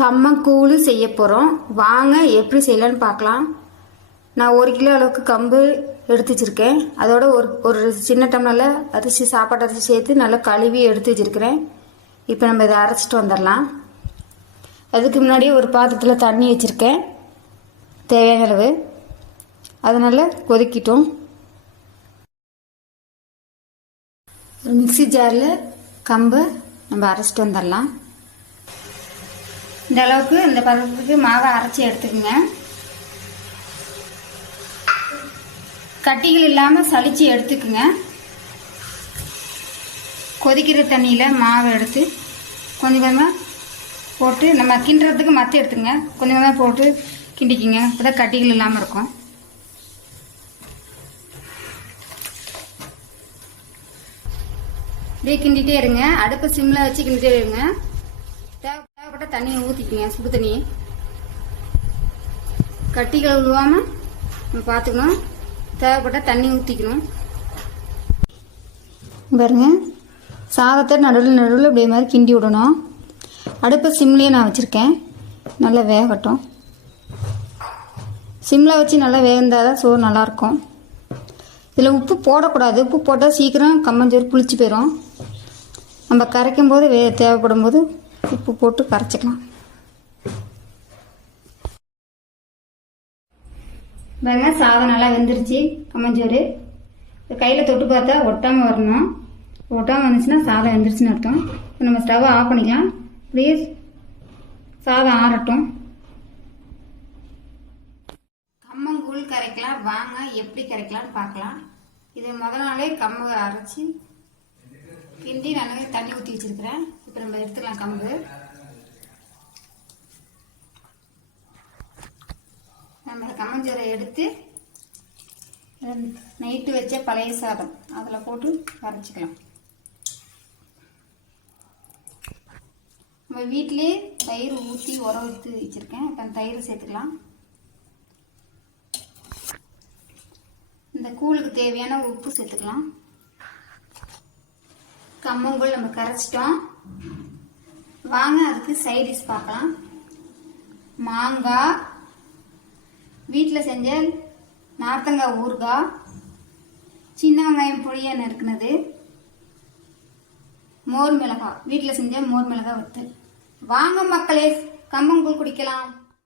கம்மங்கூழ் செய்ய போகிறோம் வாங்க எப்படி செய்யலான்னு பார்க்கலாம். நான் ஒரு கிலோ அளவுக்கு கம்பு எடுத்து வச்சிருக்கேன். அதோட ஒரு ஒரு சின்ன டம்ளரில் அரிசி சாப்பாடு அரிசி சேர்த்து நல்லா கழுவி எடுத்து வச்சிருக்கிறேன். இப்போ நம்ம இதை அரைச்சிட்டு வந்துடலாம். அதுக்கு முன்னாடியே ஒரு பாத்திரத்தில் தண்ணி வச்சுருக்கேன். தேவையான அளவு. அதனால் கொதிக்கிட்டோம். ஒரு ஜாரில் கம்பை நம்ம அரைச்சிட்டு வந்துடலாம். இந்த அளவுக்கு இந்த பதத்துக்கு மாவை அரைச்சி எடுத்துக்கோங்க. கட்டிகள் இல்லாமல் சளிச்சு எடுத்துக்குங்க. கொதிக்கிற தண்ணியில் மாவை எடுத்து கொஞ்சம் கொஞ்சமாக போட்டு நம்ம கிண்டுறதுக்கு மற்ற எடுத்துங்க கொஞ்சம் கொஞ்சமாக போட்டு கிண்டிக்கிங்க. இப்போ தான் கட்டிகள் இல்லாமல் இருக்கும். இப்படியே கிண்டிகிட்டே இருங்க. அடுப்பை சிம்மில் வச்சு கிண்டிகிட்டே இருங்க. தண்ணியை ஊற்றிக்கிங்க சுடு தண்ணி கட்டிகளை விழுவாமல் நம்ம பார்த்துக்கணும். தேவைப்பட்ட தண்ணி ஊற்றிக்கணும் பாருங்க. சாதத்தை நடுவில் நடுவில் இப்படியே மாதிரி கிண்டி விடணும். அடுப்பை சிம்லேயே நான் வச்சுருக்கேன். நல்லா வேகட்டும். சிம்மில் வச்சு நல்லா வேகந்தால் தான் சோறு நல்லாயிருக்கும். இதில் உப்பு போடக்கூடாது. உப்பு போட்டால் சீக்கிரம் கம்மஞ்சோறு புளிச்சு போயிடும். நம்ம கரைக்கும் போது வே தேவைப்படும் போது உப்பு போட்டு கரைச்சிக்கலாம். பாருங்க சாதம் நல்லா வெந்துருச்சு. கம்மஞ்சோறு. கையில் தொட்டு பார்த்தா ஒட்டாமல் வரணும். ஒட்டாமல் வந்துச்சுன்னா சாதம் வெந்துருச்சுன்னு அர்த்தம். இப்போ நம்ம ஸ்டவ்வை ஆஃப் பண்ணிக்கலாம். ப்ளீஸ் சாதம் ஆறட்டும். கம்மங்கூழ் கரைக்கலாம். வாங்க எப்படி கரைக்கலாம்னு பார்க்கலாம். இது முதல் நாளே கம்பு அரைச்சி கிண்டி நல்லா தண்ணி ஊற்றி வச்சிருக்கிறேன். இப்போ நம்ம எடுத்துக்கலாம் கம்பு. நம்ம கம்மஞ்சோரை எடுத்து நைட்டு வச்ச பழைய சாதம். அதில் போட்டு வரைச்சிக்கலாம் நம்ம வீட்டிலே தயிர் ஊற்றி உரம் ஊற்றி வச்சுருக்கேன். இப்போ தயிர் சேர்த்துக்கலாம். இந்த கூழுக்கு தேவையான உப்பு சேர்த்துக்கலாம். கம்மங்கூழ் நம்ம கரைச்சிட்டோம். வாங்க அதுக்கு சைடிஷ் பார்க்கலாம். மாங்காய். வீட்டில் செஞ்ச நார்த்தங்காய் ஊறுகாய். சின்ன வெங்காயம் பொடியாக நறுக்குனது மோர் மிளகாய். வீட்டில் செஞ்ச மோர் மிளகாய் வத்தல் வாங்க மக்களே கம்மங்கூழ் குடிக்கலாம்.